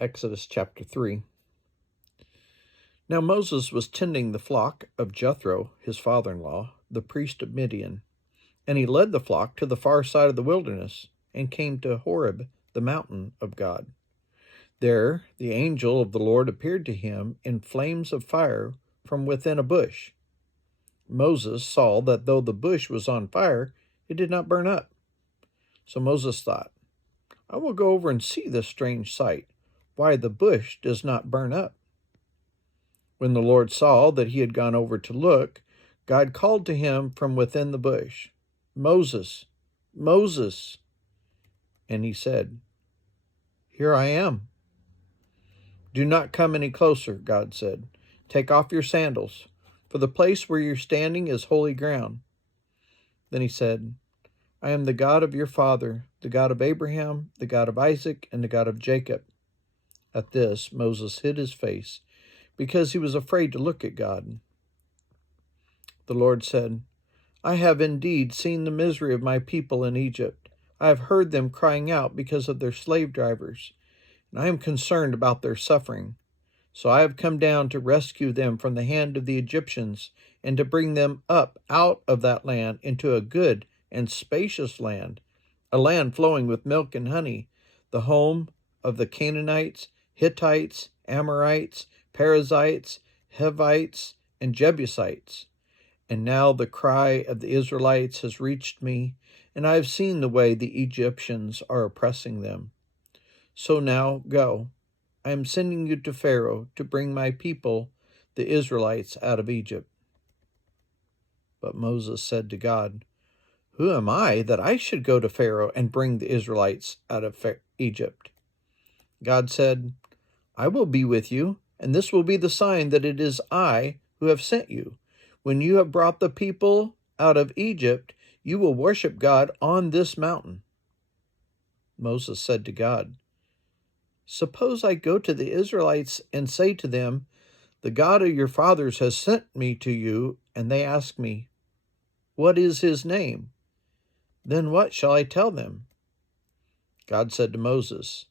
Exodus chapter 3. Now Moses was tending the flock of Jethro, his father-in-law, the priest of Midian, and he led the flock to the far side of the wilderness and came to Horeb, the mountain of God. There the angel of the Lord appeared to him in flames of fire from within a bush. Moses saw that though the bush was on fire, it did not burn up. So Moses thought, I will go over and see this strange sight, why the bush does not burn up. When the Lord saw that he had gone over to look, God called to him from within the bush, Moses, Moses. And he said, Here I am. Do not come any closer, God said. Take off your sandals, for the place where you're standing is holy ground. Then he said, I am the God of your father, the God of Abraham, the God of Isaac, and the God of Jacob. At this, Moses hid his face, because he was afraid to look at God. The Lord said, I have indeed seen the misery of my people in Egypt. I have heard them crying out because of their slave drivers, and I am concerned about their suffering. So I have come down to rescue them from the hand of the Egyptians and to bring them up out of that land into a good and spacious land, a land flowing with milk and honey, the home of the Canaanites, Hittites, Amorites, Perizzites, Hivites, and Jebusites. And now the cry of the Israelites has reached me, and I have seen the way the Egyptians are oppressing them. So now go. I am sending you to Pharaoh to bring my people, the Israelites, out of Egypt. But Moses said to God, Who am I that I should go to Pharaoh and bring the Israelites out of Egypt? God said, I will be with you, and this will be the sign that it is I who have sent you. When you have brought the people out of Egypt, you will worship God on this mountain. Moses said to God, Suppose I go to the Israelites and say to them, The God of your fathers has sent me to you, and they ask me, What is his name? Then what shall I tell them? God said to Moses,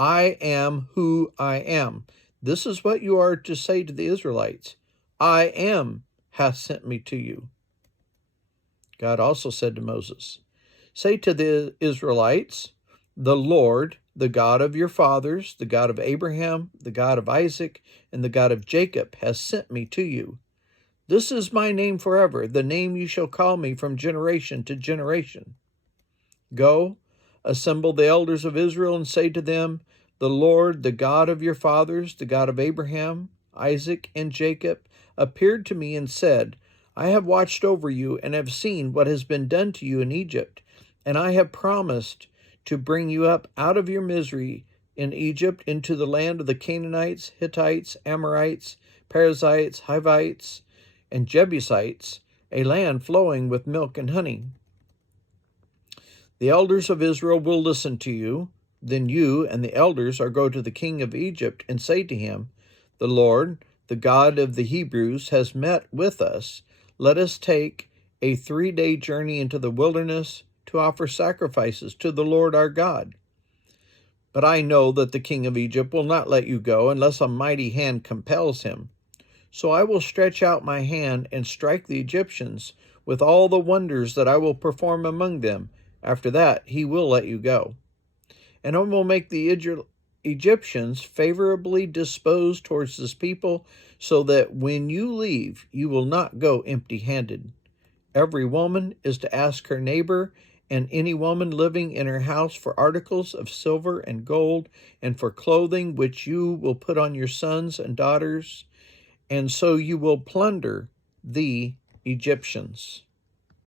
I am who I am. This is what you are to say to the Israelites. I am hath sent me to you. God also said to Moses, Say to the Israelites, The Lord, the God of your fathers, the God of Abraham, the God of Isaac, and the God of Jacob, has sent me to you. This is my name forever, the name you shall call me from generation to generation. Go, assemble the elders of Israel, and say to them, The Lord, the God of your fathers, the God of Abraham, Isaac, and Jacob, appeared to me and said, I have watched over you and have seen what has been done to you in Egypt, and I have promised to bring you up out of your misery in Egypt into the land of the Canaanites, Hittites, Amorites, Perizzites, Hivites, and Jebusites, a land flowing with milk and honey. The elders of Israel will listen to you. Then you and the elders are go to the king of Egypt and say to him, The Lord, the God of the Hebrews, has met with us. Let us take a 3-day journey into the wilderness to offer sacrifices to the Lord our God. But I know that the king of Egypt will not let you go unless a mighty hand compels him. So I will stretch out my hand and strike the Egyptians with all the wonders that I will perform among them. After that, he will let you go. And I will make the Egyptians favorably disposed towards this people, so that when you leave, you will not go empty-handed. Every woman is to ask her neighbor and any woman living in her house for articles of silver and gold, and for clothing which you will put on your sons and daughters, and so you will plunder the Egyptians.